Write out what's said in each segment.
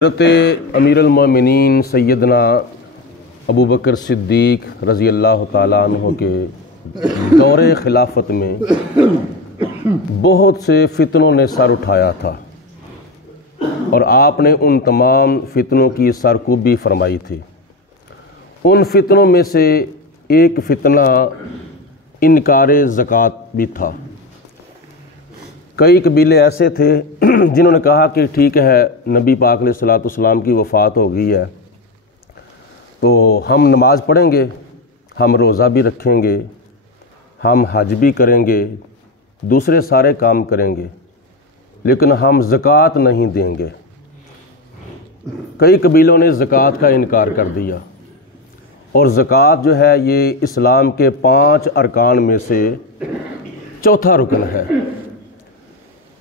حضرت امیر المومنین سیدنا ابو بکر صدیق رضی اللہ تعالیٰ عنہ کے دور خلافت میں بہت سے فتنوں نے سر اٹھایا تھا اور آپ نے ان تمام فتنوں کی سرکوبی فرمائی تھی۔ ان فتنوں میں سے ایک فتنہ انکار زکوٰۃ بھی تھا۔ کئی قبیلے ایسے تھے جنہوں نے کہا کہ ٹھیک ہے، نبی پاک علیہ الصلوۃ والسلام کی وفات ہو گئی ہے تو ہم نماز پڑھیں گے، ہم روزہ بھی رکھیں گے، ہم حج بھی کریں گے، دوسرے سارے کام کریں گے، لیکن ہم زکوٰۃ نہیں دیں گے۔ کئی قبیلوں نے زکوٰۃ کا انکار کر دیا، اور زکوٰۃ جو ہے یہ اسلام کے 5 ارکان میں سے چوتھا رکن ہے،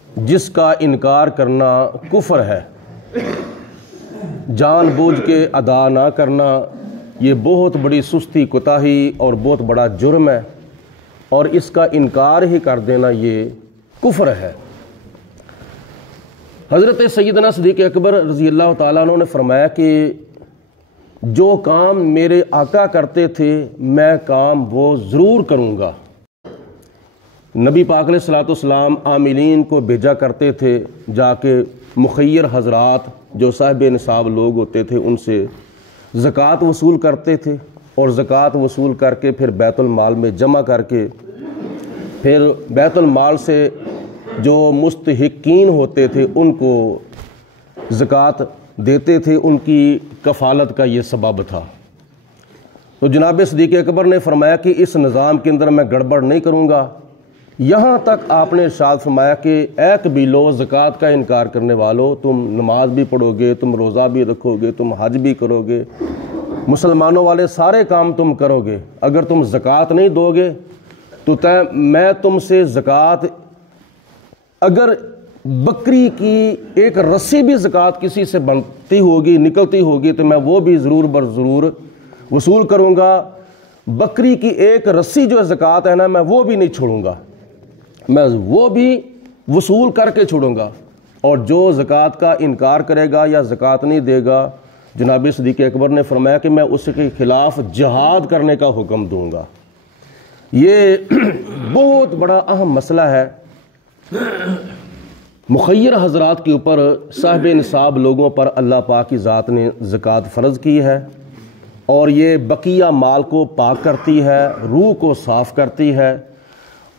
جس کا انکار کرنا کفر ہے۔ جان بوجھ کے ادا نہ کرنا یہ بہت بڑی سستی کوتاہی اور بہت بڑا جرم ہے، اور اس کا انکار ہی کر دینا یہ کفر ہے۔ حضرت سیدنا صدیق اکبر رضی اللہ تعالیٰ عنہ نے فرمایا کہ جو کام میرے آقا کرتے تھے میں کام وہ ضرور کروں گا۔ نبی پاک علیہ الصلوۃ والسلام عاملین کو بھیجا کرتے تھے، جا کے مخیر حضرات جو صاحب نصاب لوگ ہوتے تھے ان سے زکوٰۃ وصول کرتے تھے، اور زکوٰۃ وصول کر کے پھر بیت المال میں جمع کر کے پھر بیت المال سے جو مستحقین ہوتے تھے ان کو زکوٰۃ دیتے تھے۔ ان کی کفالت کا یہ سبب تھا۔ تو جناب صدیق اکبر نے فرمایا کہ اس نظام کے اندر میں گڑبڑ نہیں کروں گا۔ یہاں تک آپ نے ارشاد فرمایا کہ اے قبیلو، زکوٰۃ کا انکار کرنے والو، تم نماز بھی پڑھو گے، تم روزہ بھی رکھو گے، تم حج بھی کرو گے، مسلمانوں والے سارے کام تم کرو گے، اگر تم زکوٰۃ نہیں دو گے تو میں تم سے زکوٰۃ، اگر بکری کی ایک رسی بھی زکوٰۃ کسی سے بنتی ہوگی، نکلتی ہوگی، تو میں وہ بھی ضرور برضرور وصول کروں گا۔ بکری کی ایک رسی جو زکوٰۃ ہے نا، میں وہ بھی نہیں چھوڑوں گا، میں وہ بھی وصول کر کے چھوڑوں گا۔ اور جو زکوٰۃ کا انکار کرے گا یا زکوٰۃ نہیں دے گا، جناب صدیق اکبر نے فرمایا کہ میں اس کے خلاف جہاد کرنے کا حکم دوں گا۔ یہ بہت بڑا اہم مسئلہ ہے۔ مخیر حضرات کے اوپر، صاحب نصاب لوگوں پر اللہ پاک کی ذات نے زکوٰۃ فرض کی ہے، اور یہ بقیہ مال کو پاک کرتی ہے، روح کو صاف کرتی ہے،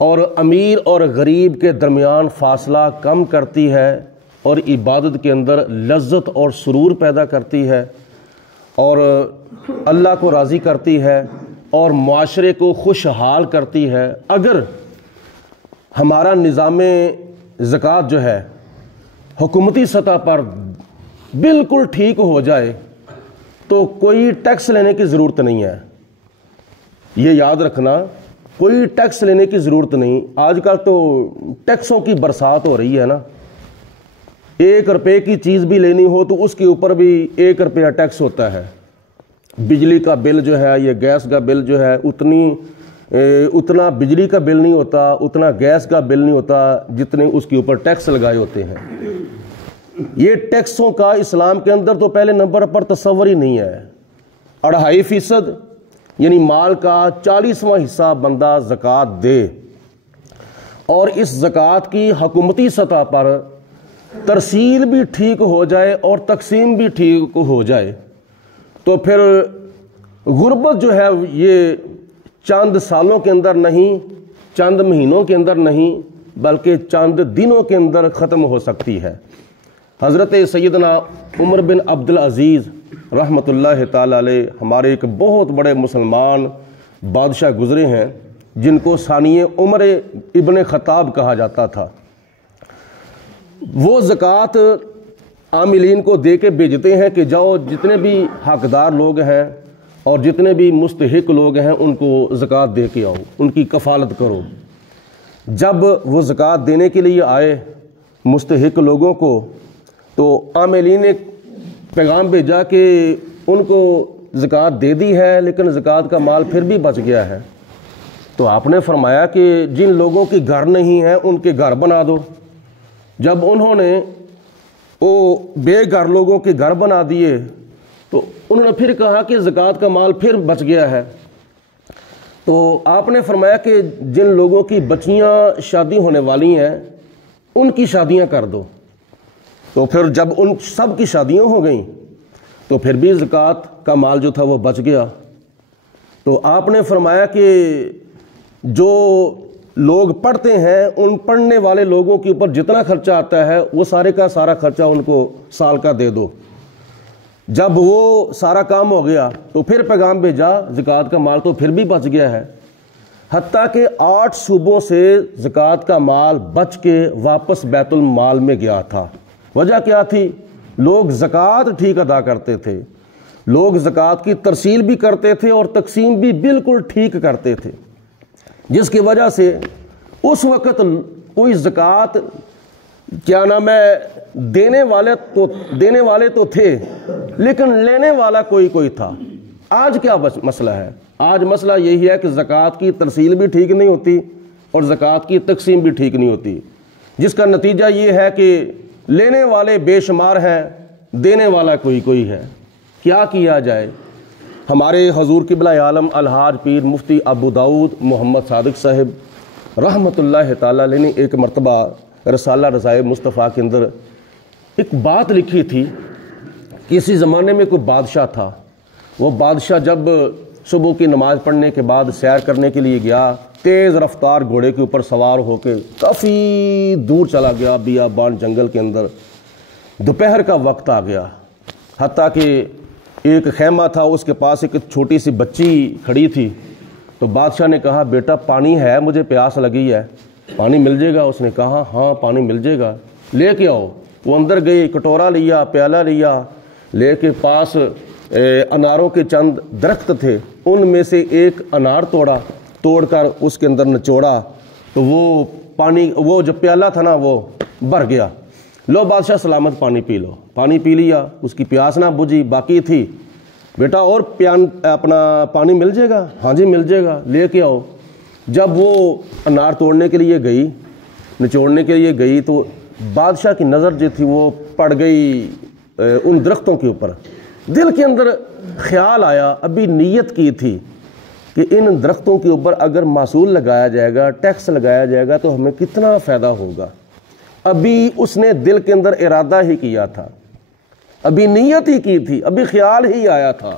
اور امیر اور غریب کے درمیان فاصلہ کم کرتی ہے، اور عبادت کے اندر لذت اور سرور پیدا کرتی ہے، اور اللہ کو راضی کرتی ہے، اور معاشرے کو خوشحال کرتی ہے۔ اگر ہمارا نظام زکوٰۃ جو ہے حکومتی سطح پر بالکل ٹھیک ہو جائے تو کوئی ٹیکس لینے کی ضرورت نہیں ہے۔ یہ یاد رکھنا، کوئی ٹیکس لینے کی ضرورت نہیں۔ آج کل تو ٹیکسوں کی برسات ہو رہی ہے نا، 1 روپے کی چیز بھی لینی ہو تو اس کے اوپر بھی 1 روپیہ ٹیکس ہوتا ہے۔ بجلی کا بل جو ہے، یہ گیس کا بل جو ہے، اتنا بجلی کا بل نہیں ہوتا، اتنا گیس کا بل نہیں ہوتا جتنے اس کے اوپر ٹیکس لگائے ہوتے ہیں۔ یہ ٹیکسوں کا اسلام کے اندر تو پہلے نمبر پر تصور ہی نہیں ہے۔ 2.5% یعنی مال کا 40واں حصہ بندہ زکوٰۃ دے، اور اس زکوٰۃ کی حکومتی سطح پر ترسیل بھی ٹھیک ہو جائے اور تقسیم بھی ٹھیک ہو جائے، تو پھر غربت جو ہے یہ چند سالوں کے اندر نہیں، چند مہینوں کے اندر نہیں، بلکہ چند دنوں کے اندر ختم ہو سکتی ہے۔ حضرت سیدنا عمر بن عبدالعزیز رحمۃ اللہ تعالی علیہ ہمارے ایک بہت بڑے مسلمان بادشاہ گزرے ہیں، جن کو ثانی عمر ابن خطاب کہا جاتا تھا۔ وہ زکوٰۃ عاملین کو دے کے بھیجتے ہیں کہ جاؤ، جتنے بھی حقدار لوگ ہیں اور جتنے بھی مستحق لوگ ہیں ان کو زکوٰۃ دے کے آؤ، ان کی کفالت کرو۔ جب وہ زکوٰۃ دینے کے لیے آئے مستحق لوگوں کو، تو عاملین نے پیغام بھیجا کہ ان کو زکوٰۃ دے دی ہے لیکن زکوٰۃ کا مال پھر بھی بچ گیا ہے۔ تو آپ نے فرمایا کہ جن لوگوں کے گھر نہیں ہیں ان کے گھر بنا دو۔ جب انہوں نے وہ بے گھر لوگوں کے گھر بنا دیے۔ تو انہوں نے پھر کہا کہ زکوٰۃ کا مال پھر بچ گیا ہے، تو آپ نے فرمایا کہ جن لوگوں کی بچیاں شادی ہونے والی ہیں ان کی شادیاں کر دو۔ تو پھر جب ان سب کی شادیاں ہو گئیں تو پھر بھی زکوٰۃ کا مال جو تھا وہ بچ گیا۔ تو آپ نے فرمایا کہ جو لوگ پڑھتے ہیں ان پڑھنے والے لوگوں کے اوپر جتنا خرچہ آتا ہے وہ سارے کا سارا خرچہ ان کو سال کا دے دو۔ جب وہ سارا کام ہو گیا تو پھر پیغام بھیجا زکوٰۃ کا مال تو پھر بھی بچ گیا ہے، حتیٰ کہ 8 صوبوں سے زکوٰۃ کا مال بچ کے واپس بیت المال میں گیا تھا۔ وجہ کیا تھی؟ لوگ زکوٰۃ ٹھیک ادا کرتے تھے، لوگ زکوٰۃ کی ترسیل بھی کرتے تھے اور تقسیم بھی بالکل ٹھیک کرتے تھے، جس کی وجہ سے اس وقت کوئی زکوٰۃ کیا نام ہے دینے والے تو تھے لیکن لینے والا کوئی تھا۔ آج کیا مسئلہ ہے؟ آج مسئلہ یہی ہے کہ زکوٰۃ کی ترسیل بھی ٹھیک نہیں ہوتی اور زکوٰۃ کی تقسیم بھی ٹھیک نہیں ہوتی، جس کا نتیجہ یہ ہے کہ لینے والے بے شمار ہیں، دینے والا کوئی ہے۔ کیا کیا جائے؟ ہمارے حضور قبلہ عالم الحاج پیر مفتی ابو داؤد محمد صادق صاحب رحمۃ اللہ تعالی علیہ نے ایک مرتبہ رسالہ رضائے مصطفیٰ کے اندر ایک بات لکھی تھی۔ کسی زمانے میں کوئی بادشاہ تھا، وہ بادشاہ جب صبح کی نماز پڑھنے کے بعد سیر کرنے کے لیے گیا، تیز رفتار گھوڑے کے اوپر سوار ہو کے کافی دور چلا گیا بیابان جنگل کے اندر۔ دوپہر کا وقت آ گیا، حتیٰ کہ ایک خیمہ تھا، اس کے پاس ایک چھوٹی سی بچی کھڑی تھی۔ تو بادشاہ نے کہا بیٹا پانی ہے، مجھے پیاس لگی ہے، پانی مل جائے گا؟ اس نے کہا ہاں پانی مل جائے گا، لے کے آؤ۔ وہ اندر گئی، کٹورا لیا، پیالہ لیا، لے کے پاس اناروں کے چند درخت تھے، ان میں سے ایک انار توڑ کر اس کے اندر نچوڑا، تو وہ پانی، وہ جو پیالہ تھا نا وہ بھر گیا۔ لو بادشاہ سلامت پانی پی لو۔ پانی پی لیا، اس کی پیاس نہ بجھی، باقی تھی۔ بیٹا اور اپنا پانی مل جائے گا؟ ہاں جی مل جائے گا، لے کے آؤ۔ جب وہ انار توڑنے کے لیے گئی، نچوڑنے کے لیے گئی، تو بادشاہ کی نظر جو تھی وہ پڑ گئی ان درختوں کے اوپر۔ دل کے اندر خیال آیا، ابھی نیت کی تھی کہ ان درختوں کے اوپر اگر محصول لگایا جائے گا، ٹیکس لگایا جائے گا تو ہمیں کتنا فائدہ ہوگا۔ ابھی اس نے دل کے اندر ارادہ ہی کیا تھا، ابھی نیت ہی کی تھی، ابھی خیال ہی آیا تھا۔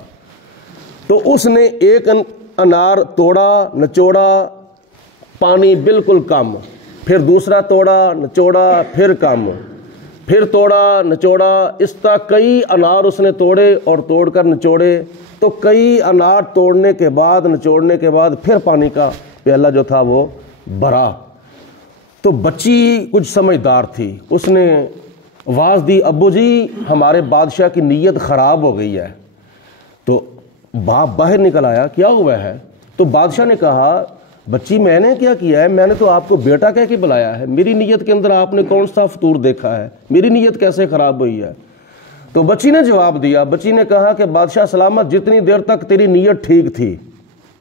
تو اس نے ایک انار توڑا، نچوڑا، پانی بالکل کم، پھر دوسرا توڑا، نچوڑا، پھر کم، پھر توڑا، نچوڑا، اس طرح کئی انار اس نے توڑے اور توڑ کر نچوڑے۔ تو کئی انار توڑنے کے بعد، نچوڑنے کے بعد پھر پانی کا پیالہ جو تھا وہ بھرا۔ تو بچی کچھ سمجھدار تھی، اس نے آواز دی ابو جی ہمارے بادشاہ کی نیت خراب ہو گئی ہے۔ تو باپ باہر نکل آیا، کیا ہوا ہے؟ تو بادشاہ نے کہا بچی میں نے کیا کیا ہے؟ میں نے تو آپ کو بیٹا کہہ کے بلایا ہے، میری نیت کے اندر آپ نے کون سا فطور دیکھا ہے؟ میری نیت کیسے خراب ہوئی ہے؟ تو بچی نے جواب دیا، بچی نے کہا کہ بادشاہ سلامت جتنی دیر تک تیری نیت ٹھیک تھی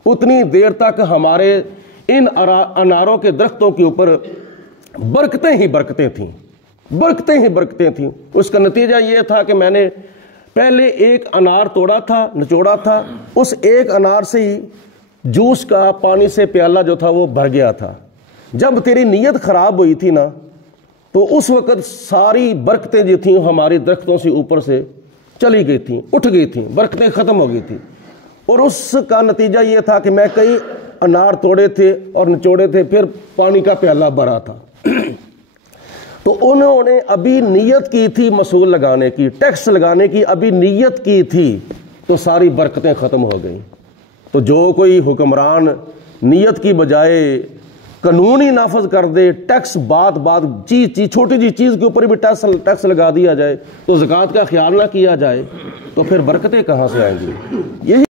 اتنی دیر تک ہمارے ان اناروں کے درختوں کے اوپر برکتیں ہی برکتیں تھیں، برکتیں ہی برکتیں تھیں۔ اس کا نتیجہ یہ تھا کہ میں نے پہلے ایک انار توڑا تھا، نچوڑا تھا، اس ایک انار سے ہی جوس کا پانی سے پیالہ جو تھا وہ بھر گیا تھا۔ جب تیری نیت خراب ہوئی تھی نا تو اس وقت ساری برکتیں جو تھیں ہماری درختوں سے اوپر سے چلی گئی تھیں، اٹھ گئی تھیں، برکتیں ختم ہو گئی تھیں، اور اس کا نتیجہ یہ تھا کہ میں کئی انار توڑے تھے اور نچوڑے تھے، پھر پانی کا پیالہ بھرا تھا۔ تو انہوں نے ابھی نیت کی تھی محصول لگانے کی، ٹیکس لگانے کی، ابھی نیت کی تھی تو ساری برکتیں ختم ہو گئیں۔ تو جو کوئی حکمران نیت کی بجائے قانون ہی نافذ کر دے، ٹیکس بات چھوٹی جی چیز کے اوپر بھی ٹیکس لگا دیا جائے، تو زکوٰۃ کا خیال نہ کیا جائے، تو پھر برکتیں کہاں سے آئیں گی؟ یہی